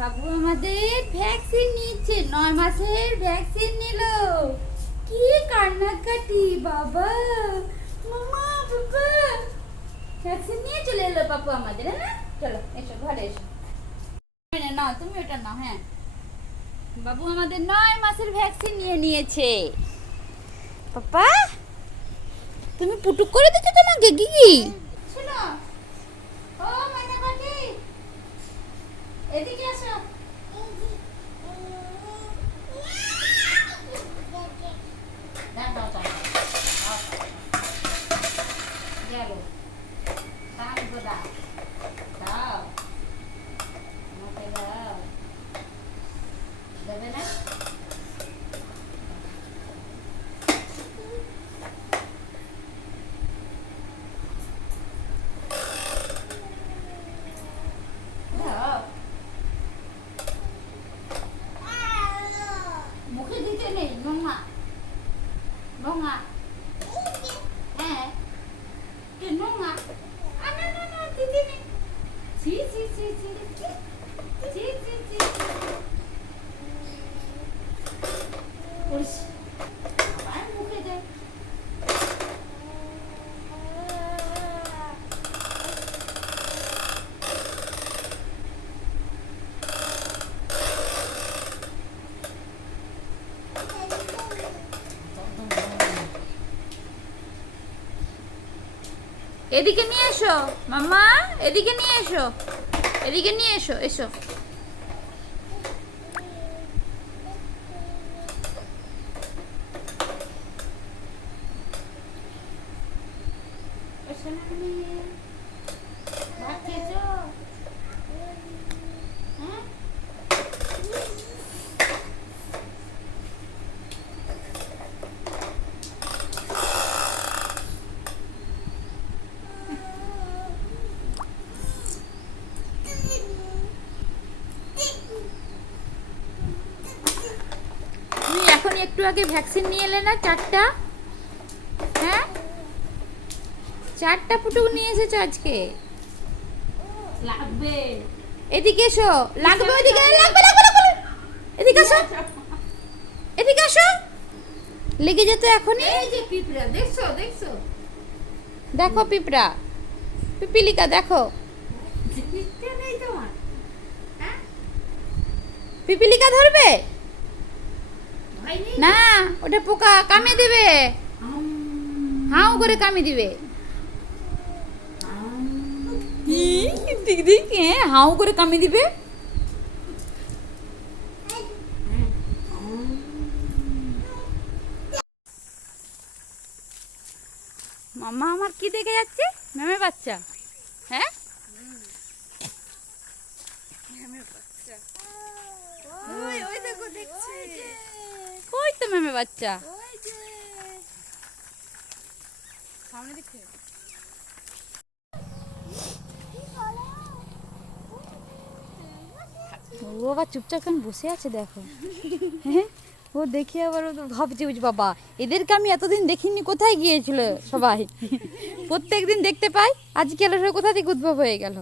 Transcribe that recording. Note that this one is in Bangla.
বাবু আমাদের ভ্যাকসিন নিচ্ছে, 9 মাসের ভ্যাকসিন নিল। কি কান্নাকাটি বাবা, মামা বাবা ভ্যাকসিন নিয়ে চলে এলো বাবু আমাদের। হ্যাঁ চলো এসো ঘরে এসো। না তুমি ওটা নাও। হ্যাঁ বাবু আমাদের 9 মাসের ভ্যাকসিন নিয়ে নিয়েছে। পাপা তুমি পুটুক করে দিচ্ছ তোমাকে গিগি। শোনো ও মাইনাকাটি এদিকে আসো। মুখে দিতে নেই নোংরা নোংরা। হ্যাঁ নোংরা না দিতে নেই। ছি ছি ছি ছি ছি ছি ছি আবার মুখে দেয়। এদিকে নিয়ে এসো মাম্মা, এদিকে নিয়ে এসো, এদিকে নিয়ে এসো। এসো ভাত খেয়েছো? হ্যাঁ তুমি এখন একটু আগে ভ্যাকসিন নিয়ে এলে না 4টা? হ্যাঁ 4টা পুটুক নিয়ে এসেছো আজকে। লাগবে এদিকে এসো। লাগবে ওইদিকে, লাগবে লাগবে লাগবে। এদিকে আসো, এদিকে আসো। লেগে যেত এখনই। এই যে পিঁপড়া দেখছো দেখছো, দেখো পিঁপড়া পিপিলিকা দেখো। নেই তোমার? হ্যাঁ পিপিলিকা ধরবে না, ওটা পোকা কামড়ে দেবে, হাউ করে কামড়ে দিবে। হাউ করে কামড়ে দিবে। মামা আমার কি দেখে যাচ্ছে? মেমে বাচ্চা। হ্যাঁ ওই তো মেমে বাচ্চা সামনে দেখতে। ও আবার চুপচাপ কেন বসে আছে দেখো। হ্যাঁ ও দেখে আবার ও তো ভাবছে বুঝ বাবা এদেরকে আমি এতদিন দেখিনি, কোথায় গিয়েছিল সবাই। প্রত্যেকদিন দেখতে পাই, আজকে কোথা থেকে উদ্ভব হয়ে গেল।